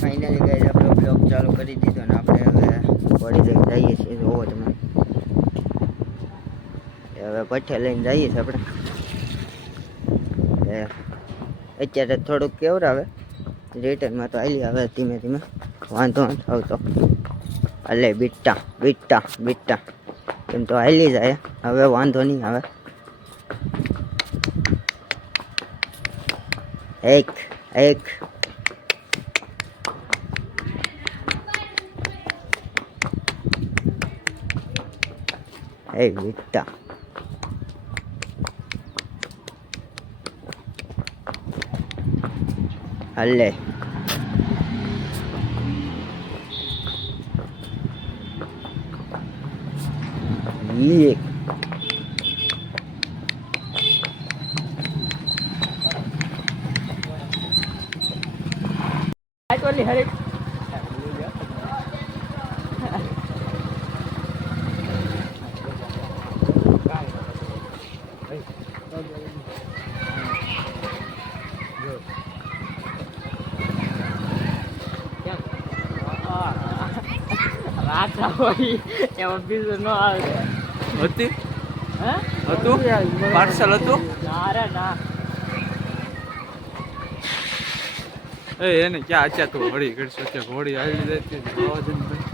Finally guys આપણે blog ચાલુ કરી દીધો ને આપણે હવે વળી લઈને જઈએ છીએ. જોવો તમે હવે પઠ્ઠે લઈને જઈએ છીએ આપણે. અત્યારે થોડુંક કેવરાવે રિટર્નમાં તો આલી હવે ધીમે ધીમે વાંધો નથી આવતો. અલે બીટા બીટા બીટા એમ તો હાલી જાય હવે વાંધો નહીં આવે. એક એક એ બીટા હલે એક હરે રાત હોય એમાં બીજું ન આવે હતી હતું પાર્સલ હતું. ના રે ના એને ક્યાં અચ્છા તો ઘોડી કરશો કે ઘોડી આવી જતી અવાજ નથી.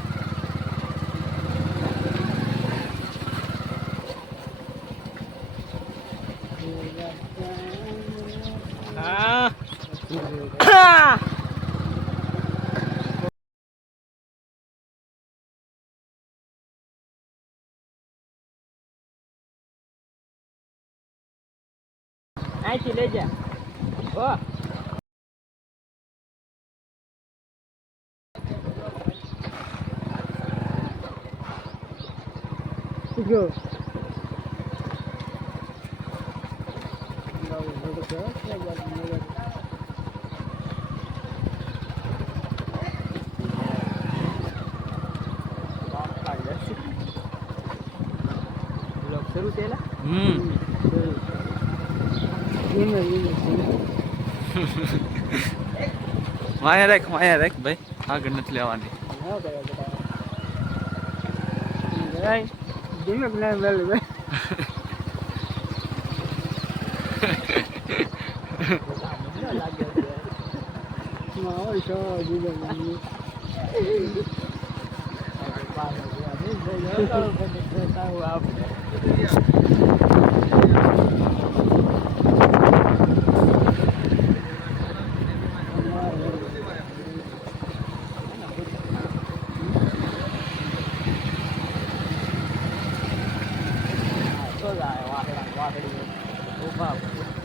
અહીંથી લઈ જા. ઓ જો શરૂ થયેલા માયા રાખ ભાઈ આગળ નથી લેવાની. ધીમે પ્લાન વેલું ભાઈ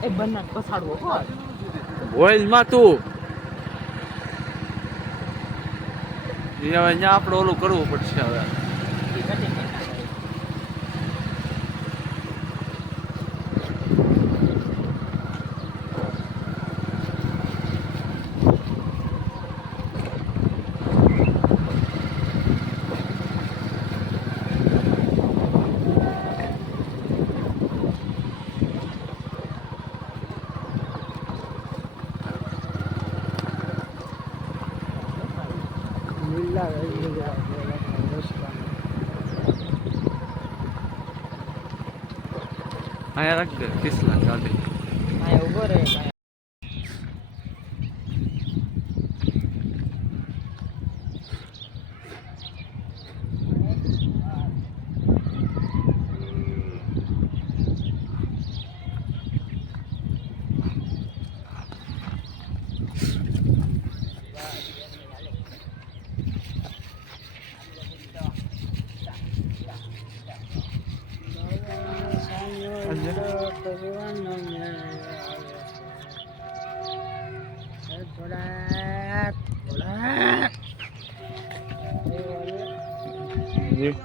એ બંને પછાડવો ઓઇલ માં તું હવે અહીંયા આપણે ઓલું કરવું પડશે હવે. અહીંયા રાખ દે 30 લાખ ગાડી અહીંયા ઉભો રહે. જી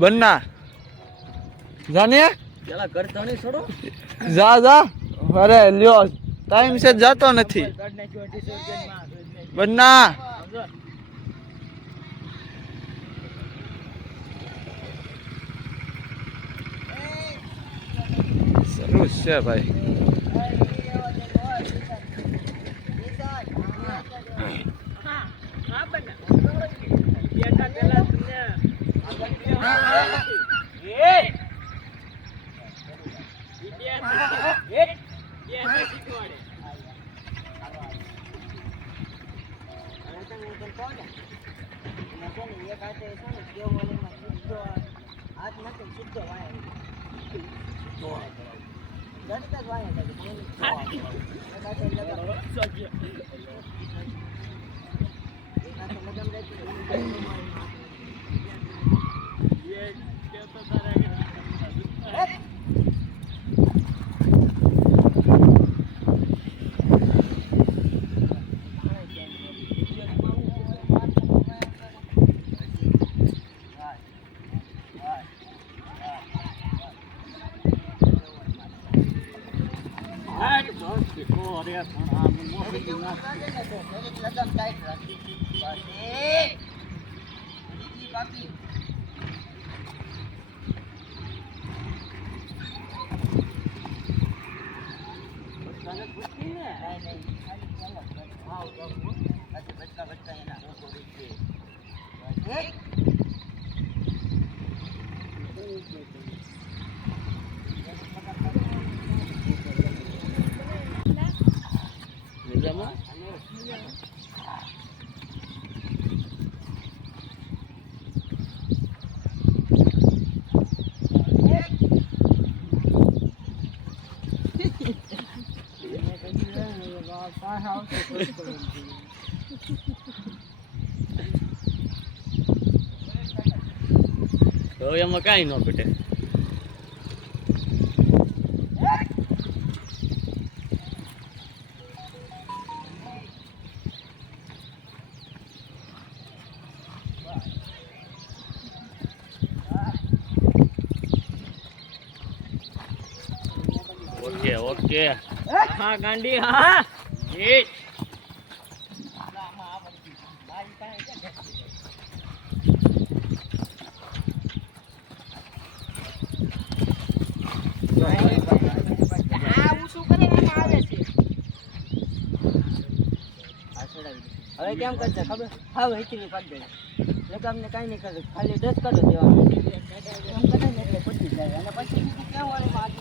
બન્ના જાને પેલા કરતો નહીં છોડો જા જા અરે લ્યો ટાઈમ છે જાતો નથી બન્ના સરસ છે ભાઈ તો એમાં કાંઈ ન ઘટે. ઓકે ઓકે હા ગાંડી હા હવે કેમ કરશે ખબર હા વહીથી કરી દે એટલે અમને કાંઈ નહીં કરે ખાલી 10 કરો દેવાનું એમ કરે ને એટલે પતી જાય અને પછી બીજું કેવું હોય વાત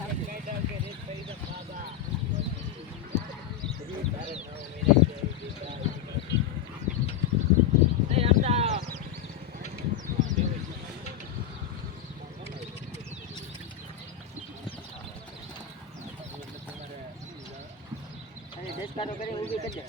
દેશકારો કરે ઊભી કરી દે.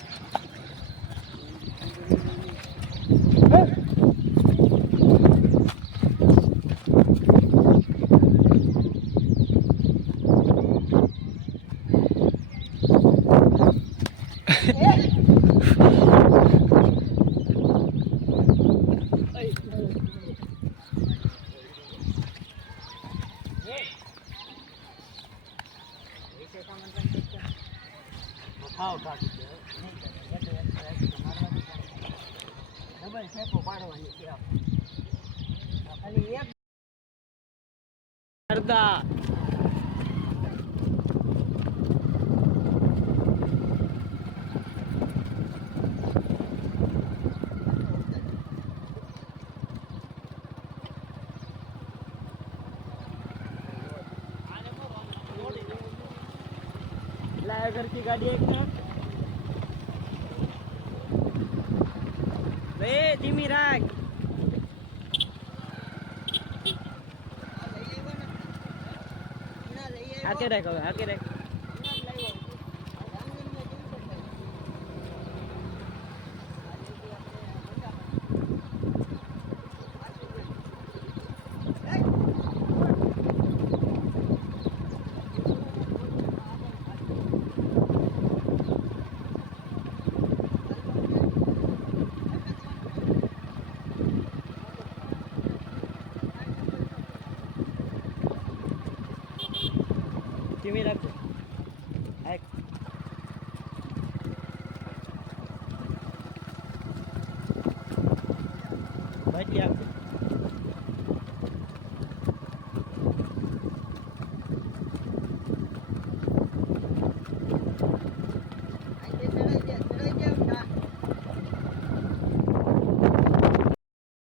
घर की गाड़ी एक ना रे धीमी राख आके रखो आके रख ધીમી રાખજો. હાક. બાકી આપજો.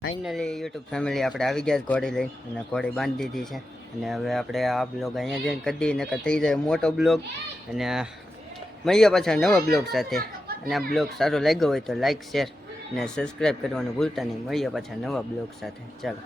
ફાઇનલી યુટ્યુબ ફેમિલી આપણે આવી ગયા ઘોડી લઈ અને ઘોડી બાંધી દીધી છે અને હવે આપણે આ બ્લોગ અહીંયા જઈને કરી દઈએ નકર થઈ જાય મોટો બ્લોગ અને મળીએ પાછા નવા બ્લોગ સાથે અને આ બ્લોગ સારો લાગ્યો હોય તો લાઈક શેર અને સબસ્ક્રાઈબ કરવાનું ભૂલતા નહીં મળીએ પાછા નવા બ્લોગ સાથે ચાલો